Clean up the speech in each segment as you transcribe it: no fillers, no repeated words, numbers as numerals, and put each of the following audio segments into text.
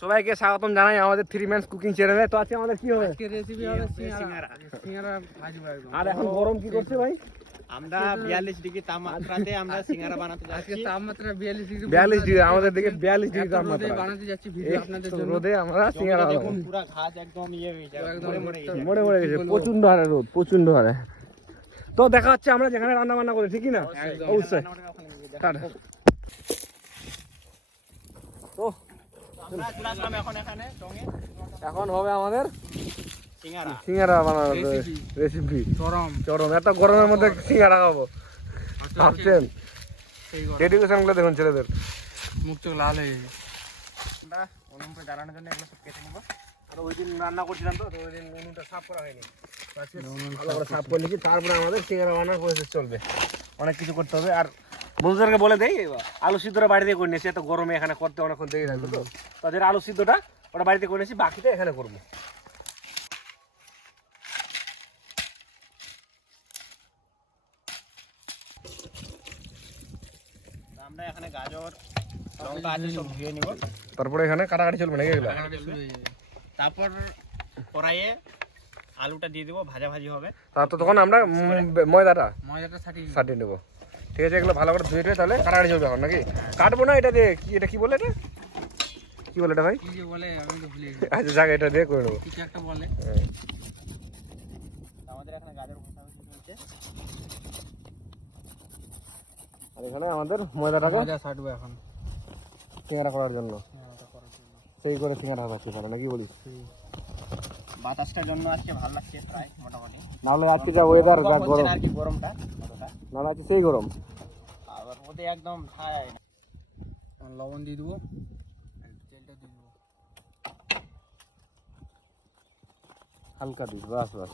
সবাইকে স্বাগতম জানাই আমাদের 3 ম্যানস কুকিং চ্যানেলে। তো আজকে আমাদের কি হবে? আজকে রেসিপি হবে সিঙ্গারা ভাজবো একদম। আর এখন গরম কি করছে ভাই? আমরা 42 ডিগ্রি তাপমাত্রাতে আমরা সিঙ্গারা বানাতে আজকে যাচ্ছি। তাপমাত্রা 42 ডিগ্রি 42 ডিগ্রি, আমাদের দিকে 42 ডিগ্রি রোদে তাপমাত্রা। বানাতে যাচ্ছি ভিডিও আপনাদের জন্য। রোদে আমরা সিঙ্গারা দেখুন বানাবো। পুরো ঘাস একদম ইয়ে হয়ে যাবে, একদম মরে মরে গেছে। মরে মরে গেছে, প্রচন্ড হারে রোদ, প্রচন্ড হারে। তো দেখা হচ্ছে আমরা যেখানে রান্না বান্না করি, ঠিকই না? একদম। অবশ্যই। টাটা। তো আমরা চলে আসলাম এখন এখানে সঙ্গে এখন হবে আমাদের সিঙ্গারা। সিঙ্গারা বানানোর রেসিপি। রেসিপি। গরম চরম, এত গরমের মধ্যে সিঙ্গারা খাবো ভাবছেন? সেই গরম ডেডিকেশন গুলো দেখুন ছেলেদের। মুখ চোখ লাল হয়ে যাবে। আমরা উনুনটা জ্বালানোর জন্য এগুলো সব কেটে নেব। আর ওই দিন রান্না করছিলাম তো ওই দিন উনুনটা সাফ করা হয়নি, ভালো করে সাফ করে নিচ্ছি। তারপরে আমাদের সিঙ্গারা বানানোর প্রসেস চলবে, অনেক কিছু করতে হবে। আর বন্ধুদেরকে বলে দেই, আলু সিদ্ধটা বাড়িতে করে নিয়েছি, এত গরমে এখানে করতে অনেকক্ষণ দেরি লাগবে। তো তাদের আলু সিদ্ধটা ওটা বাড়িতে করে নিয়েছি, বাকিটা এখানে করবো। আমরা এখানে গাজর লঙ্কা আছে সব ধুয়ে নিব। তারপরে এখানে কাটাকাটি চলবে নাকি এগুলো? তারপর কড়াইয়ে আলুটা দিয়ে দেবো, ভাজাভাজি হবে। তো তখন আমরা ময়দাটা ময়দাটা ছাড়িয়ে ছাটিয়ে নেবো। ঠিক আছে, এগুলো ভালো করে ধুয়ে টুয়ে তাহলে কাটাকাটি চলবে এখন নাকি? কাটবো না এটা দিয়ে, কি এটা কি বলে, এটা কি বলে এটা ভাই? কি যে বলে আমি তো ভুলে গেছি। আচ্ছা যাক, এটা দিয়ে করে নেবো। কিছু একটা বলে। আমাদের এখানে গাজর ভাজাভাজি চলছে। আর এখানে আমাদের ময়দাটাকে ময়দা ছাড়বো এখন সিঙ্গারা করার জন্য, সিঙ্গারাটা করার জন্য। সেই করে সিঙ্গারা হচ্ছে তাহলে নাকি বলিস? বাতাসটার জন্য আজকে ভালো লাগছে প্রায় মোটামুটি। নাহলে আজকে যা ওয়েদার যা হচ্ছে গরম, না আর কি গরমটা অতটা। নাহলে আজকে সেই গরম। আবার ওদের একদম ছায় না। এখন লবণ দিয়ে দেবো, আর তেলটা দিয়ে দেবো। হালকা দিস, বাস বাস।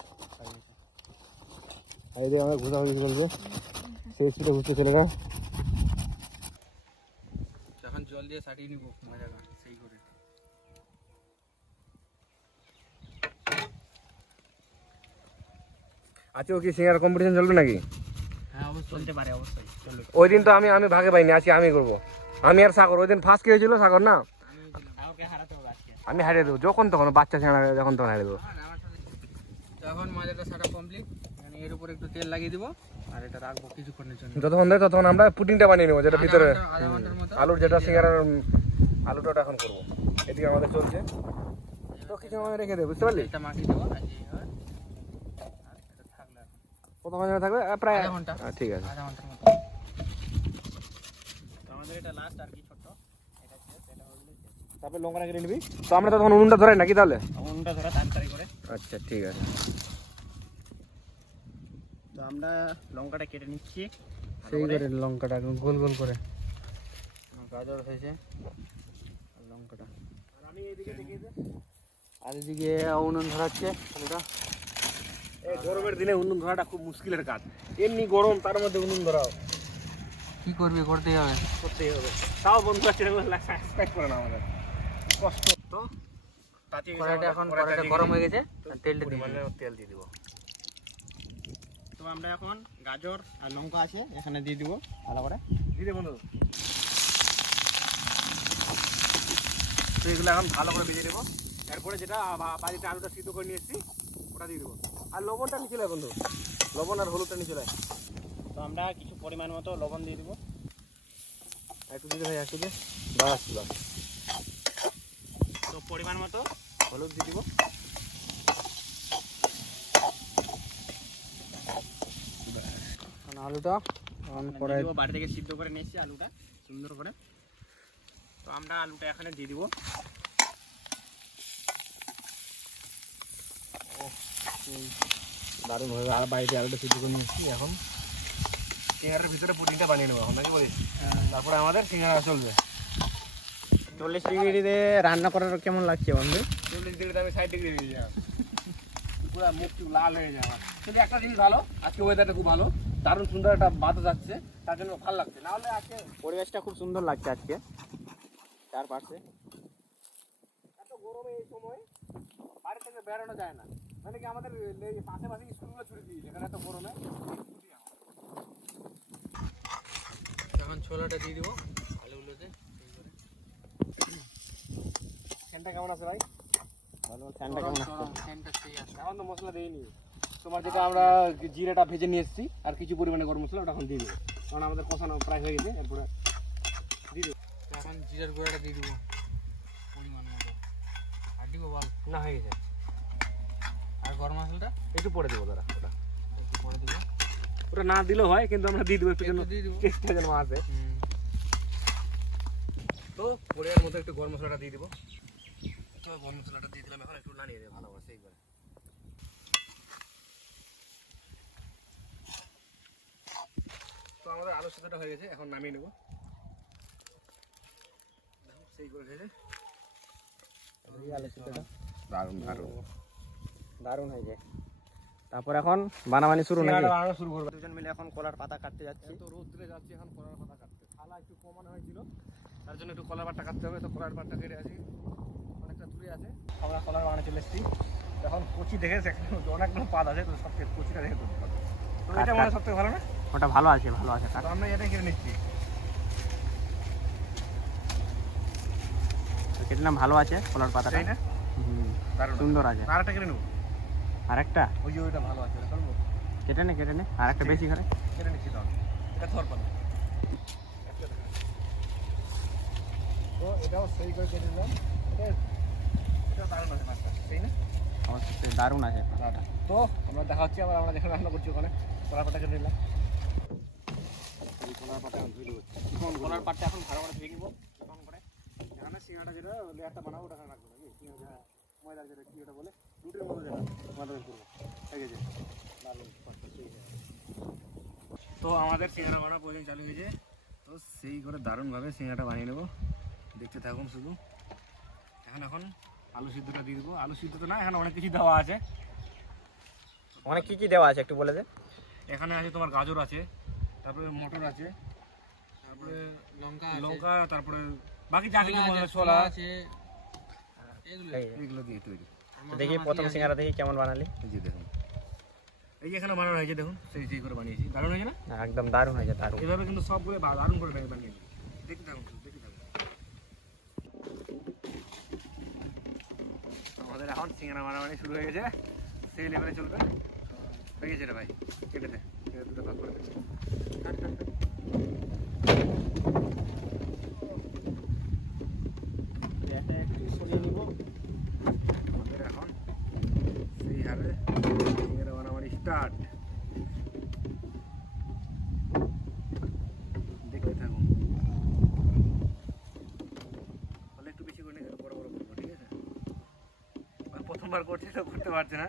এই যে আমাদের ঘুষা ঘুষি চলছে, সেই স্পিডে ঘুরতে ছেলেরা। এখন জল দিয়ে ছাড়িয়ে নিবো ময়দাটা সেই করে। আজকেও কি সিঙ্গারা কম্পিটিশন চলবে নাকি? হ্যাঁ অবশ্যই চলতে পারে, অবশ্যই চলবে। ওই দিন তো আমি ভাগে পাইনি, আজকে আমি করবো। আমি আর সাগর, ওই দিন ফার্স্ট কে হয়েছিল সাগর না? কাউকে হারাতে হবে আজকে। আমি হারিয়ে দেবো যখন তখন, বাচ্চা সিঙ্গারা যখন তখন হারিয়ে দেবো। তো এখন ময়দাটা ছাড়া কমপ্লিট। মানে এর উপর একটু তেল লাগিয়ে দিব আর এটা রাখবো কিছুক্ষণের জন্য। যতক্ষণ দেয় ততক্ষণ আমরা পুডিংটা বানিয়ে নেবো, যেটা ভিতরে আধা ঘন্টার মতো আলুর, যেটা সিঙ্গারার আলুটা ওটা এখন করবো। এদিকে আমাদের চলছে, তো কিছু আমাদের রেখে দেবো, বুঝতে পারলি? এটা মাখিয়ে দেবো আর এই হয়। আর এটা থাকলে এখন কতক্ষণ যেন থাকবে? প্রায় আধা ঘন্টা। ঠিক আছে। আধা ঘন্টার মতো। তো আমাদের এটা লাস্ট আর কি, ছোট এটা শেষ, এটা হয়ে গেলে শেষ। তারপরে লঙ্কা কেটে নিবি। তো আমরা তখন উনুনটা ধরাই নাকি তাহলে? উনুনটা ধরে তাড়াতাড়ি করে। আচ্ছা ঠিক আছে। তো আমরা লঙ্কাটা কেটে নিচ্ছি সেই করে লঙ্কাটা গোল গোল করে। গাজর হয়েছে আর লঙ্কাটা। আর আমি এইদিকে দেখিয়ে দে। আর এদিকে উনুন ধরাচ্ছে ছেলেটা। এই গরমের দিনে উনুন ধরাটা খুব মুশকিলের কাজ। এমনি গরম, তার মধ্যে উনুন ধরাও কি করবি, করতেই হবে। করতেই হবে। তাও বন্ধুরা চ্যানেল সাবস্ক্রাইব করে না, আমাদের কষ্ট। তো তাতে কড়াইটা এখন কড়াইটা গরম হয়ে গেছে আর তেলটা দিয়ে পরিমাণে তেল দিয়ে দিব। তো আমরা এখন গাজর আর লঙ্কা আছে এখানে দিয়ে দিব ভালো করে। দিয়ে দে বন্ধু। তো এগুলো এখন ভালো করে ভেজে নেবো। এরপরে যেটা বাড়িতে আলুটা সিদ্ধ করে নিয়ে এসেছি ওটা দিয়ে দেবো। আর লবণটা নিচে লাই বন্ধু, লবণ আর হলুদটা নিচে লাই। তো আমরা কিছু পরিমাণ মতো লবণ দিয়ে দিব। একটু দিতে ভাই, একটু দে, বাস বাস। তো পরিমাণ মতো হলুদ দিয়ে দিব। আলুটা এখন দিয়ে দিব। বাড়ি থেকে সিদ্ধ করে নিয়েছি আলুটা সুন্দর করে। তো আমরা আলুটা এখানে দিয়ে দিব। দারুণ হবে। আর বাড়িতে আলুটা সিদ্ধ করে নিয়েছি, এখন সিঙ্গারের ভিতরে পুডিংটা বানিয়ে নেবো এখন নাকি বলিস? তারপরে আমাদের সিঙ্গারা চলবে। 40 ডিগ্রিতে রান্না করার কেমন লাগছে বন্ধু? 40 ডিগ্রিতে আমি 60 ডিগ্রি হয়ে যাই, পুরো মুখ টুক লাল হয়ে যায় আমার। কিন্তু একটা জিনিস ভালো, আজকে ওয়েদারটা খুব ভালো, দারুণ সুন্দর একটা বাতাস যাচ্ছে, তার জন্য ভালো লাগছে। না হলে আজকে পরিবেশটা খুব সুন্দর লাগছে আজকে চারপাশে। এত গরমে এই সময় বাড়ি থেকে বেরোনো যায় না। মানে কি আমাদের পাশে পাশে স্কুলগুলো ছুটি দিয়েছে, এখানে এত গরমে। এখন ছোলাটা দিয়ে দিব আলুগুলোতে। ফ্যানটা কেমন আছে ভাই? ভালো ফ্যানটা কেমন আছে? ফ্যানটা সেই আছে। এখন তো মশলা দেইনি। তোমার যেটা আমরা জিরাটা ভেজে নিয়ে এসেছি আর কিছু পরিমাণে গরম মশলা ওটা এখন দিয়ে দেবো, কারণ আমাদের কষানো প্রায় হয়ে গেছে। এরপরে দিয়ে দেবো। তো এখন জিরার গুঁড়াটা দিয়ে দিব পরিমাণ মতো। আর দিব বল না হয়ে গেছে, আর গরম মশলাটা একটু পরে দেবো দাঁড়া। ওটা একটু পরে দিব। ওটা না দিলেও হয়, কিন্তু আমরা দিয়ে দেবো একটু যেন একটু দিয়ে দিব। টেস্টটা যেন আসে। হুম। তো পরিমাণ মতো একটু গরম মশলাটা দিয়ে দেবো। তো গরম মশলাটা দিয়ে দিলাম, এখন একটু নাড়িয়ে দেবো ভালোভাবে এইবার। তো আমাদের আলু সিদ্ধটা হয়ে গেছে, এখন নামিয়ে নেবো। দেখো সেই করে গেছে, আলু সিদ্ধটা দারুণ দারুণ। দারুণ হয়ে যায়। তারপর এখন বানাবানি শুরু নাকি? সিঙ্গাড়া বানানো শুরু করবো। দুজন মিলে এখন কলার পাতা কাটতে যাচ্ছি। এত রোদ্রে যাচ্ছি এখন কলার পাতা কাটতে, থালা একটু কমানো হয়েছিল, তার জন্য একটু কলার পাতা কাটতে হবে। তো কলার পাতা কেটে আসি, অনেকটা দূরে আছে। আমরা কলার বাগানে চলে এসেছি। এখন কচি দেখেছে, অনেকগুলো পাত আছে, তো সব থেকে কচিটা দেখে তুলতে হবে। তো এটা মনে হয় সব থেকে ভালো না? ওটা ভালো আছে, ভালো আছে। তো আমরা এটাই কেটে নিচ্ছি। কেটে নাম ভালো আছে কলার পাতাটা। তাই না? হুম, দারুণ সুন্দর আছে। আর একটা কেটে নেবো। আরেকটা ওই যে ওইটা ভালো আছে, এটা করবো। কেটে নে আর একটা বেশি করে। কেটে নিচ্ছি তাহলে। এটা থর পাতা। তো এটাও সেই করে কেটে নিলাম। এটা দারুণ আছে মাছটা, তাই না? অবশ্যই দারুণ আছে। দাদা, তো আমরা দেখা হচ্ছে আবার, আমরা যেখানে রান্না করছি ওখানে। কলার পাতা কেটে নিলাম। এই কলার পাতা এখন ধুয়ে দেবো। কলার পাতটা এখন ভালো করে ধুয়ে নিব। চিকন করে এখানে সিঙ্গাটা যেটা লেয়ারটা বানাবো ওটা এখানে রাখবো নাকি? সিঙ্গাটা ময়দার যেটা কি ওটা বলে, রুটির মতো যেটা মাদার করবো, ঠিক আছে? দারুণ কষ্ট সেই যায়। তো আমাদের সিঙ্গারা বানানো প্রয়োজন চালু হয়েছে। তো সেই করে দারুণভাবে সিঙ্গাটা বানিয়ে নেবো, দেখতে থাকুন শুধু। এখন আলু সিদ্ধটা দিয়ে দেবো। আলু সিদ্ধ তো না, এখানে অনেক কিছু দেওয়া আছে। অনেক কি দেওয়া আছে একটু বলে দে। এখানে আছে তোমার গাজর আছে, তারপরে মটর আছে, তারপরে লঙ্কা লঙ্কা, তারপরে বাকি যা কিছু মশলা, ছোলা ছোলা আছে এগুলো। এগুলো দিয়ে তৈরি। তো দেখি প্রথম সিঙ্গারা দেখি কেমন বানালি। এই যে দেখুন, এই যে এখানে বানানো হয়েছে দেখুন, সেই করে বানিয়েছি। দারুণ হয়েছে না? একদম দারুণ হয়েছে, দারুণ। এভাবে কিন্তু সবগুলো দারুণ করে বানিয়ে নিই। দেখতে থাকুন, দেখতে থাকুন। আমাদের এখন সিঙ্গারা বানাবানি শুরু হয়ে গেছে, সেই লেভেলে চলবে। হয়ে গেছে রে ভাই, কেটে দে, দুটো ভাগ করে দে। আমাদের এখন সেই হারে সিঙ্গারা বানাবানি স্টার্ট। দেখতে থাকুন। তাহলে একটু বেশি করে নিয়ে বড় বড় করবো, ঠিক আছে? আর প্রথমবার করছে তো করতে পারছে না।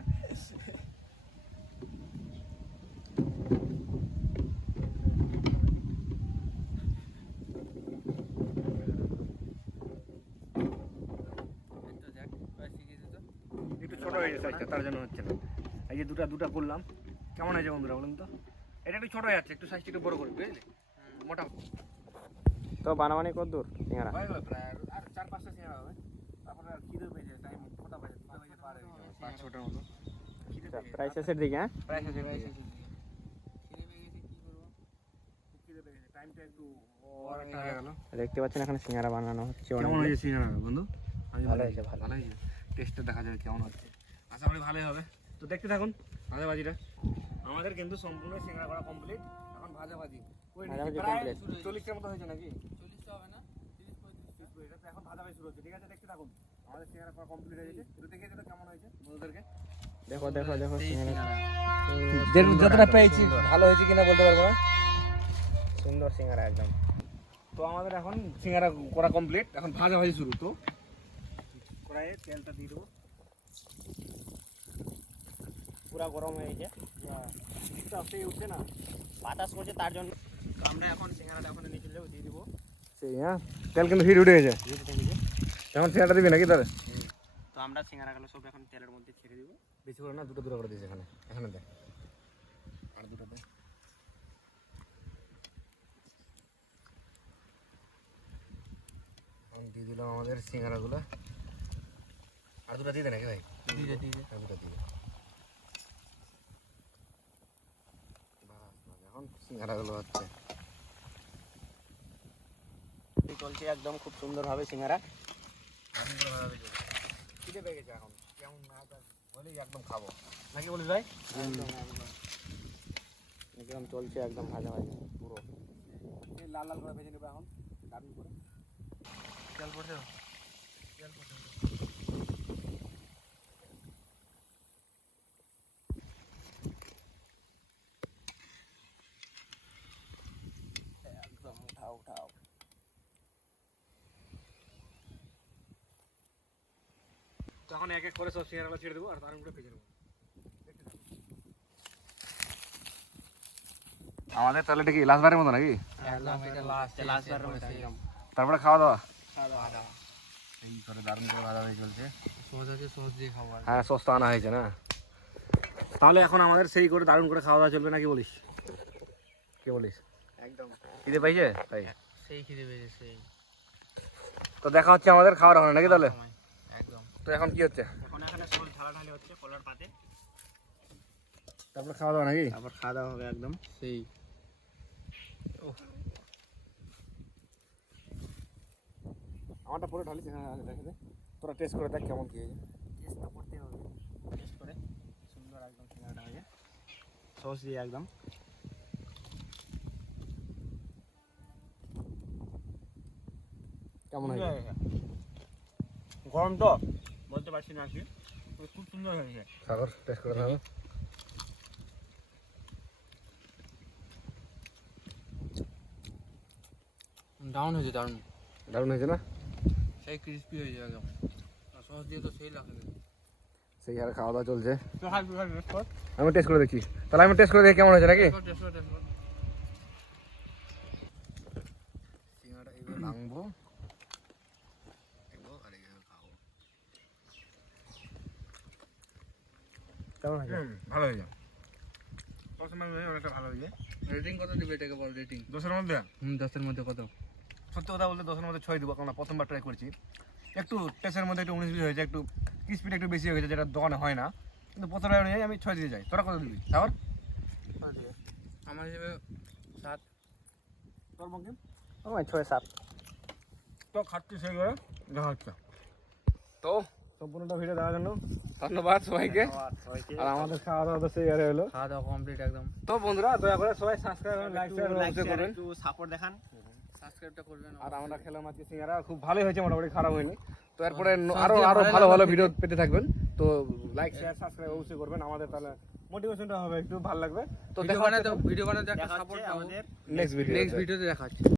একটু ছোট হয়ে গেছে সাইজটা, তার জন্য হচ্ছে না। এই যে দুটা করলাম, কেমন হয়েছে বন্ধুরা বলুন তো? এটা একটু ছোট হয়ে যাচ্ছে, একটু সাইজটা একটু বড় করে, বুঝলি? মোটা তো বানাবানি কত দূর সিঙ্গারা? হয়ে গেল প্রায়, আর 4-5টা সিঙ্গারা হবে। তারপরে আর খিদে পেয়েছে, টাইম কটা বাজে? 2টা বাজে পার হয়ে গেছে, 5-6টার মতো। খিদে পেয়েছে, প্রায় শেষের দিকে। হ্যাঁ, প্রায় শেষের দিকে। খিদে পেয়ে গেছে, কি করবো? খুব খিদে পেয়েছে, টাইমটা একটু অনেকটা হয়ে গেল। দেখতে পাচ্ছেন এখানে সিঙ্গারা বানানো হচ্ছে। কেমন হয়েছে সিঙ্গারা বন্ধু? ভালো হয়েছে, ভালো। ভালো হয়েছে। টেস্টটা দেখা যাবে কেমন হচ্ছে, আশা করি ভালোই হবে। তো দেখতে থাকুন ভাজাভাজিটা। আমাদের কিন্তু সম্পূর্ণ সিঙ্গারা করা কমপ্লিট। এখন ভাজাভাজি ভাজাভাজি প্রায় complete। 40টার মতো হয়েছে নাকি? 40টা হবে না, 30-35। এটা তো এখন ভাজাভাজি শুরু হচ্ছে, ঠিক আছে? দেখতে থাকুন। আমাদের সিঙ্গারা করা কমপ্লিট হয়ে গেছে। একটু দেখে দিলে কেমন হয়েছে বন্ধুদেরকে। দেখো দেখো দেখো সিঙ্গারা যতটা পেয়েছি ভালো হয়েছে কিনা বলতে পারবো না। সুন্দর সিঙ্গারা একদম। তো আমাদের এখন সিঙ্গারা করা কমপ্লিট, এখন ভাজাভাজি শুরু। তো কড়াইয়ে তেলটা দিয়ে দেবো। পুরা গরম হয়ে গেছে, সেই উঠছে না, বাতাস করছে তার জন্য। তো আমরা এখন সিঙ্গারাটা ওখানে নিচে যাবো, দিয়ে দিব। সেই হ্যাঁ, তেল কিন্তু হিট উঠে গেছে। এখন সিঙ্গারাটা দিবি নাকি তাহলে? তো আমরা সিঙ্গারাগুলো সব এখন তেলের মধ্যে ছেড়ে দিব। বেশি করে না, দুটো করে দিয়েছে এখানে, এখানে দে, আর দুটো দে। দিয়ে দিলাম আমাদের সিঙ্গারাগুলো, আর দুটো দিয়ে দে নাকি ভাই? আর দুটো দিয়ে দে। এখন সিঙ্গারাগুলো হচ্ছে চলছে একদম খুব সুন্দরভাবে সিঙ্গারা। খিদে পেয়ে গেছে এখন কেমন না বলেই একদম খাবো নাকি বলিস ভাই? একদম একদম চলছে একদম ভাজা ভাজা পুরো এই লাল লাল করে ভেজে নেবো এখন দারুণ করে। তেল পড়ছে একদম উঠাও উঠাও। তখন এক এক করে সব সিঙ্গারাগুলো ছেড়ে দেবো আর দারুণ করে ভেজে নেবো। আমাদের তাহলে এটা কি লাস্ট বারের মতো নাকি? একদম এটা লাস্ট একদম তারপরে খাওয়া দাওয়া খাওয়া দাওয়া এই করে দারুণ করে ভাজা ভাজি চলছে। সস আছে, সস দিয়ে খাবো আর হ্যাঁ সস্তা আনা হয়েছে না, তাহলে এখন আমাদের সেই করে দারুণ করে খাওয়া দাওয়া চলবে নাকি বলিস? কি বলিস? একদম খিদে পাইছে তাই? সেই খিদে পেয়েছে সেই তো দেখা হচ্ছে আমাদের খাওয়া দাওয়া নাকি তাহলে? সময় একদম। তো এখন কি হচ্ছে? এখন এখানে সব ঢালাঢালি হচ্ছে কলার পাতে, তারপরে খাওয়া দাওয়া নাকি? তারপর খাওয়া দাওয়া হবে একদম। সেই আমারটা পুরো ঢালিস, হ্যাঁ দেখে দে, তোরা টেস্ট করে দেখ কেমন কি হয়েছে। টেস্ট তো করতে হবে, টেস্ট করে সুন্দর একদম সিঙ্গাড়াটা হয়ে সস দিয়ে একদম। কেমন হয়েছে? গরম তো বলতে পারছি না আর কি, খুব সুন্দর হয়েছে। সাগর টেস্ট করে দেখাবে। ডাউন হয়েছে, দারুণ দারুণ হয়েছে না? সেই ক্রিস্পি হয়েছে একদম। আর সস দিয়ে তো সেই লাগে। সেই হারে খাওয়া দাওয়া চলছে। তো হাই টেস্ট কর। আমি টেস্ট করে দেখি, তাহলে আমি টেস্ট করে দেখি কেমন হয়েছে নাকি? সিঙ্গাড়া এইভাবে ভাঙবো আর এইভাবে খাবো। কেমন হয়েছে? ভালো হয়েছে, অনেকটা ভালো হয়েছে। রেটিং কত দিবে এটাকে বল, রেটিং? 10-এর মধ্যে 10-এর মধ্যে কত? সত্যি কথা বলতে 10-এর মধ্যে 6 দেবো, কারণ প্রথমবার ট্রাই করছি। একটু টেস্টের মধ্যে একটু 19-20 হয়েছে, একটু ক্রিস্পিটা একটু বেশি হয়েছে, যেটা দোকানে হয় না। কিন্তু প্রথমবার অনুযায়ী আমি 6 দিয়ে যাই। তোরা কত দিবি? তারপর আমার হিসেবে 7। তোর বঙ্কিম? আমার 6-7। তো খাচ্ছি সেইভাবে দেখা হচ্ছে। তো সম্পূর্ণটা ভিডিও দেখার জন্য ধন্যবাদ সবাইকে। আর আমাদের খাওয়া দাওয়া তো সেই হারে হলো। খাওয়া দাওয়া কমপ্লিট একদম। তো বন্ধুরা দয়া করে সবাই সাবস্ক্রাইব লাইক শেয়ার করবেন, একটু সাপোর্ট দেখান। সাবস্ক্রাইবটা করবেন। আর আমরা খেলাম আজকে সিঙ্গারা, খুব ভালোই হয়েছে, মোটামুটি খারাপ হয়নি। তো এরপরে সব আরো দিয়ে আরো ভালো ভালো ভালো লাগবে। ভিডিও পেতে থাকবেন। তো লাইক শেয়ার সাবস্ক্রাইব অবশ্যই করবেন, আমাদের তাহলে মোটিভেশনটা হবে, একটু ভালো লাগবে। তো ভিডিও দেখা বানাতে হচ্ছে ভিডিও বানাতে একটা দেখা সাপোর্ট হচ্ছে পাবো। আমাদের নেক্সট ভিডিও। নেক্সট ভিডিওতে দেখা হচ্ছে।